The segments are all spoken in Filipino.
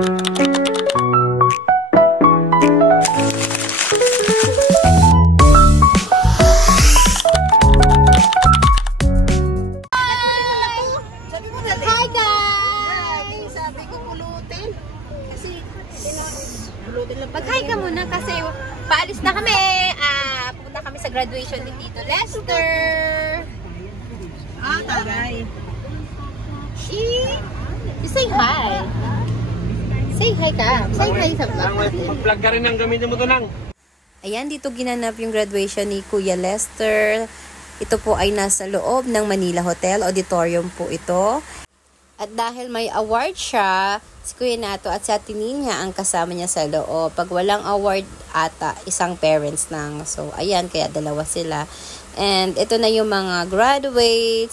Mag-hi ka muna kasi paalis na kami. Pupunta kami sa graduation ni Tito Lester. Taray. You say hi. Say hi ka. Say hi sa vlog. Mag-vlog ka rin ang gamitin mo to lang. Ayan, dito ginanap yung graduation ni Kuya Lester. Ito po ay nasa loob ng Manila Hotel. Auditorium po ito. At dahil may award siya, si Kuya Nato at si Ate Nina ang kasama niya sa loob. Pag walang award, ata isang parents lang. So, ayan, kaya dalawa sila. And ito na yung mga graduates.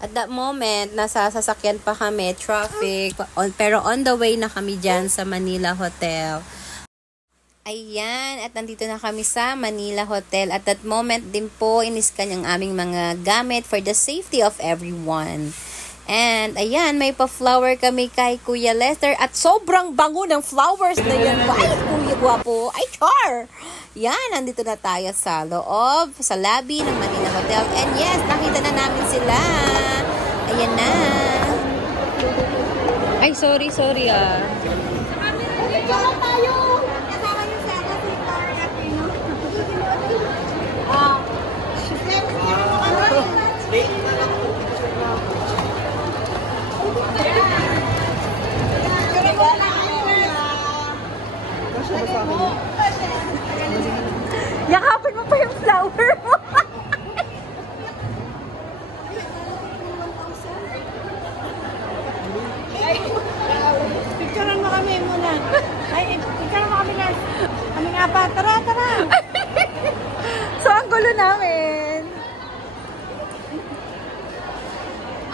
At that moment, nasa sasakyan pa kami, traffic. Pero on the way na kami dyan sa Manila Hotel. Ayan, at nandito na kami sa Manila Hotel. At that moment din po, iniskan ang aming mga gamit for the safety of everyone. And, ayan, may pa-flower kami kay Kuya Lester. At sobrang bango ng flowers na yan. Ay, Kuya Guwapo. Ay, char! Yan, nandito na tayo sa loob, sa lobby ng Manila Hotel. And yes, nakita na namin sila. Ayan na. Ay, sorry ah. Diyan tayo! Kasama yung sa Victor Latino. Yakapin mo pa yung flower mo. Picturean mo kami muna. Ay, picturean mo kami lang. Kami nga pa. Tara! So, ang gulo namin.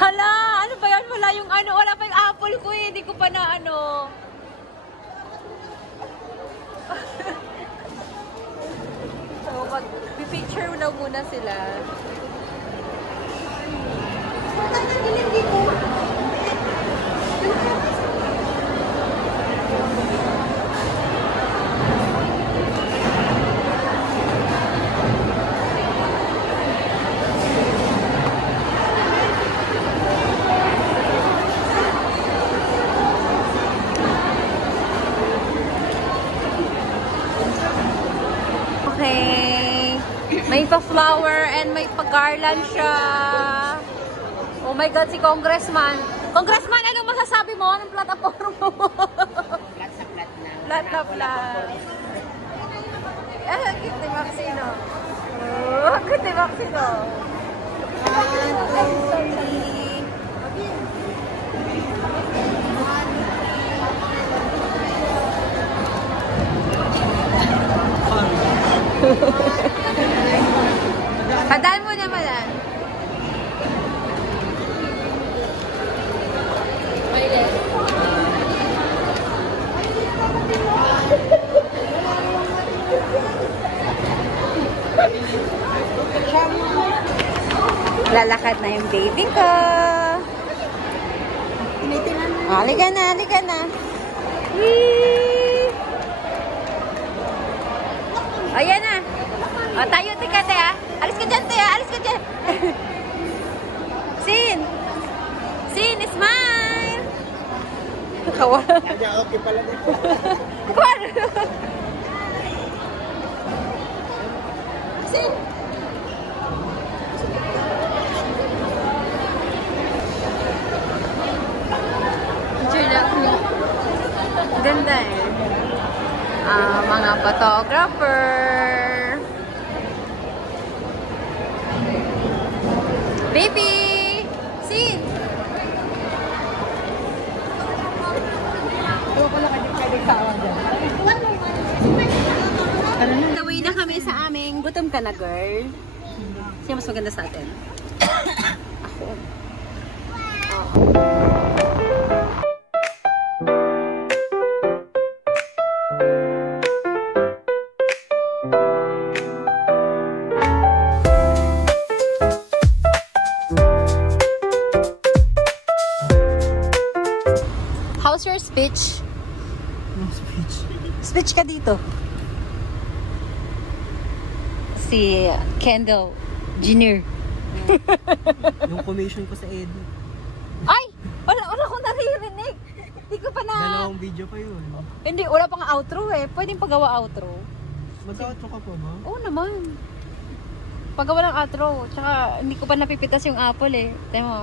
Hala, ano ba yan? Wala yung ano, wala pa yung apple ko eh. Hindi ko pa na ano. So, mag-picture na muna sila. Okay. May pa-flower and may pa-garland siya. Oh my God, si Congressman. Congressman, anong masasabi mo? Anong plataforma mo? Flat sa flat na. Flat na flat. Cute ni Maxino. Oh, cute ni Maxino. Padaan mo na, madaan. Lalakad na yung baby ko. Halika na, halika na. Whee! Ayan na. O, tayo, tika, te, ha? Alis ka dyan, te, ha? Alis ka dyan. Sin! Sin, smile! Kawa. Okay pala din. Kawa. Sin! Picture na ako. Ganda eh. Mga photographer. Baby! Sin! Naway na kami sa aming gutom ka na, girl. Sino mas maganda sa atin? Ako. How's your speech? Speech ka dito. Si Kendall Jenner. Yung commission ko sa Eddie. Ay! Wala akong naririnig. Hindi ko pa na... Dalawang video pa yun. Hindi, wala pang outro eh. Pwedeng pagawa outro. Mag-outro ka pa ba? Oo naman. Pagawa ng outro. Tsaka hindi ko pa napipitas yung apple eh. Tayo mo.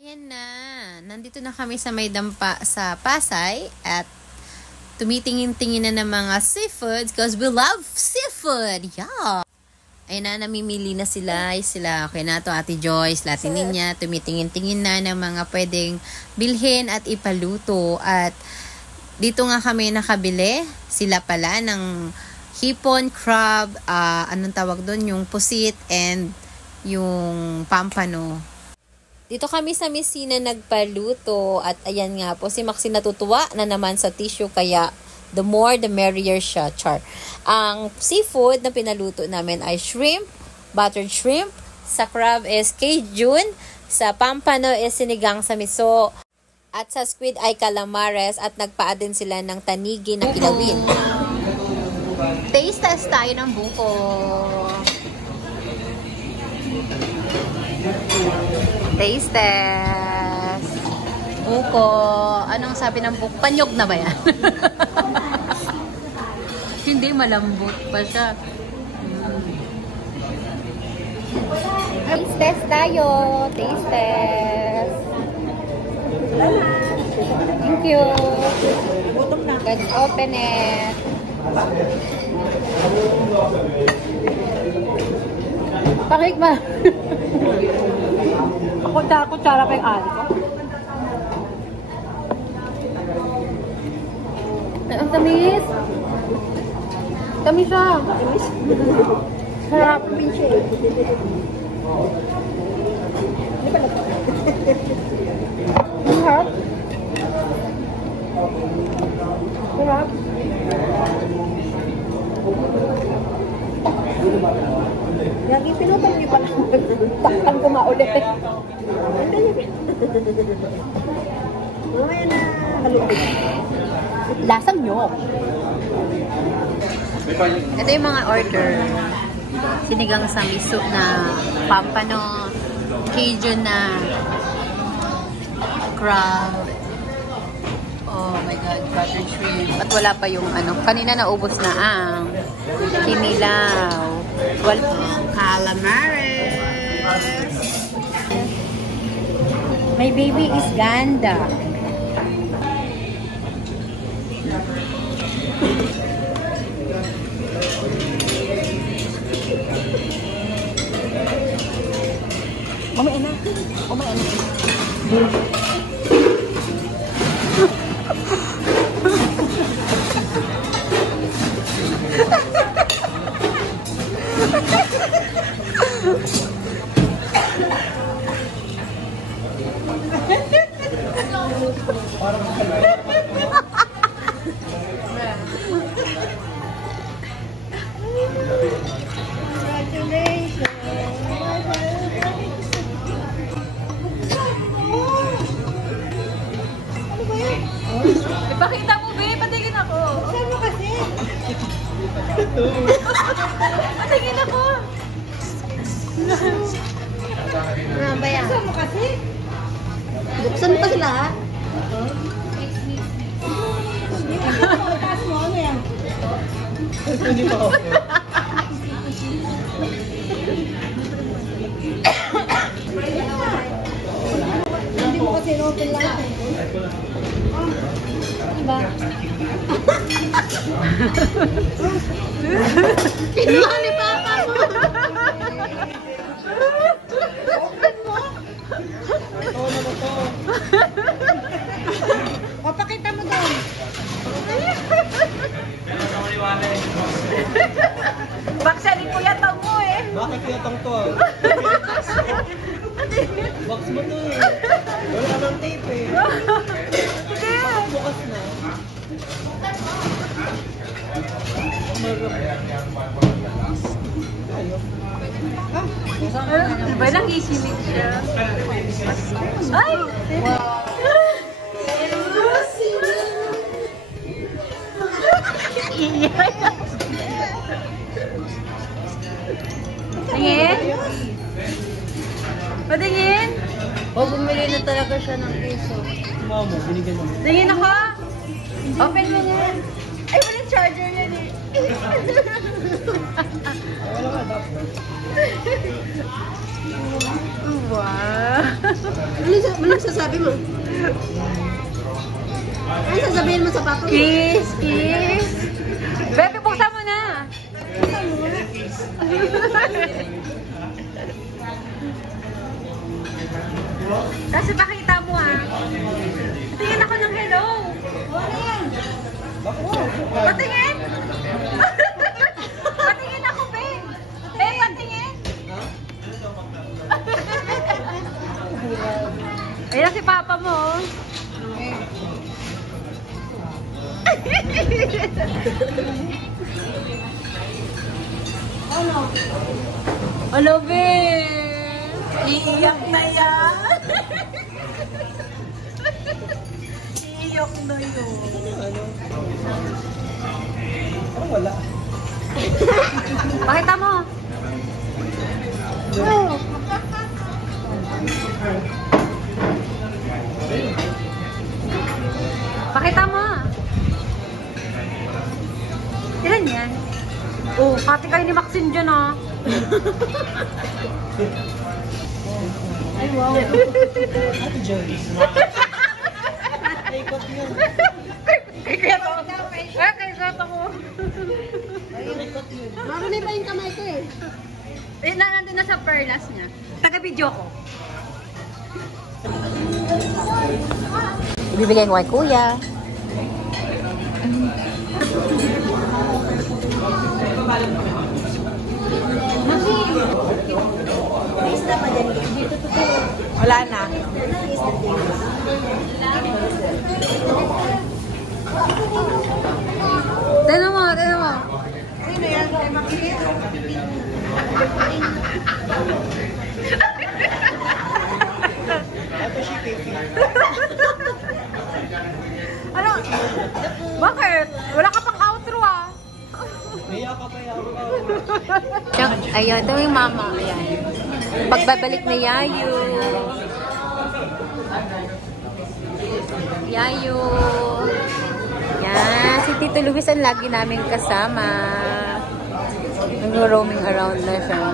Ayan na. Nandito na kami sa may dampa sa Pasay at tumitingin-tingin na ng mga seafoods because we love seafood. Yeah. Ayun na, namimili na sila. Okay na to, Ate Joyce, Latin Ninya. Tumitingin-tingin na ng mga pwedeng bilhin at ipaluto. At dito nga kami nakabili. Sila pala ng hipon, crab, anong tawag doon? Yung pusit and yung pampano. Dito kami sa Messina nagpaluto. At ayan nga po, si Maxine natutuwa na naman sa tissue. Kaya the more, the merrier siya, char. Ang seafood na pinaluto namin ay shrimp, buttered shrimp. Sa crab is Cajun. Sa pampano is sinigang sa miso. At sa squid ay calamares. At nagpaa din sila ng tanigi na kilawin. Taste test tayo ng buko. Taste test. Buko. Anong sabi ng buko? Panyog na ba yan? Hindi, malambot pa siya. Taste test tayo. Taste test. Thank you. Let's open it. Pakik ba? Ako tsara pa yung ari ko. Ang tamis. Tamis siya. Sarap. Sarap. Sarap. Lagi pinutan niyo pala. Takpan ko maulit eh. Mamaya na halupin. Lasang nyok. Ito yung mga order. Sinigang sa miso na pampano, Cajun na crab. Oh my God, buttered shrimp. At wala pa yung ano. Kanina naubos na ang kinilaw. Calamares. My baby is ganda. Umay na. Umay na. Ipakita mo, babe. Patingin ako. Saan mo kasi? Patingin ako. Ano ba yan? Saan mo kasi? Buksan mo kasi lahat. Taas mo, ano yan? Hindi pa ako. Hindi mo kasi open lahat. Diba? Kinuha ni Papa mo! Open mo? O, pakita mo doon. Baksa ni Kuya Tong mo eh. Bakit kiyatang to ah? Box mo to eh. Wala nang tape eh. Bukas na. Diba nangikinig siya? Ay! Tingin? Patingin? O, bumili na talaga siya ng piso. Mama mo, binigyan mo. Tingin ako? Open mo nga. Ay, walang charger yan eh. Wala ka adapter. Wow. Ano sasabi mo? Ano sasabihin mo sa papa mo? Kiss, kiss. Bebe, buksan mo na. Kasi pakita mo ah. Tingin ako ng hello. Patingin? Patingin ako, babe. Babe, patingin. Ayan si papa mo. Ano, babe? Iiyak na yan. Iiyak na yun. Ano? Parang wala. Pakita mo. Pakita mo. Ilan yan? Oh, pati kayo ni Maxine dyan ah. Ay, wow. Ate Joyce. Ikot yun. Kaya to. Kaya to ko. Ikot yun. Marunay pa yung kamay ko eh. Eh, nandun na sa perlas niya. Taga-video ko. Ibibigay ko kay kuya. Wala na. Tignan mo, tignan mo. Ate si Pipi. Ano? Bakit? Wala ka pang outro ah. Naiyak ka pa yan. Ayun, ito yung mama. Ayan. Pagbabalik ni Yayu. Yayu. Yan. Si Tito Luis ang lagi namin kasama. Nag-roaming around na siya.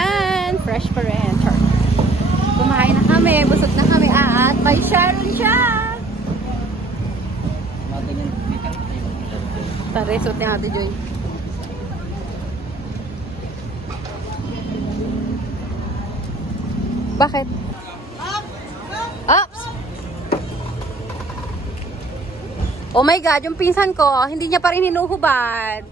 And fresh pa rin. Kumain na kami. Busog na kami. At may Sharon siya. Tara, suot ni Ate Joy. Bakit? Ups! Oh my God, yung pinsan ko, hindi niya pa rin hinuhubad.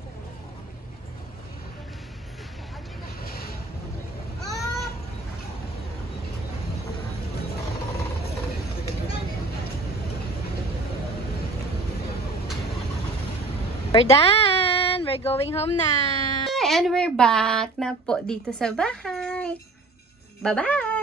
We're done! We're going home na! And we're back na po dito sa bahay. Bye-bye!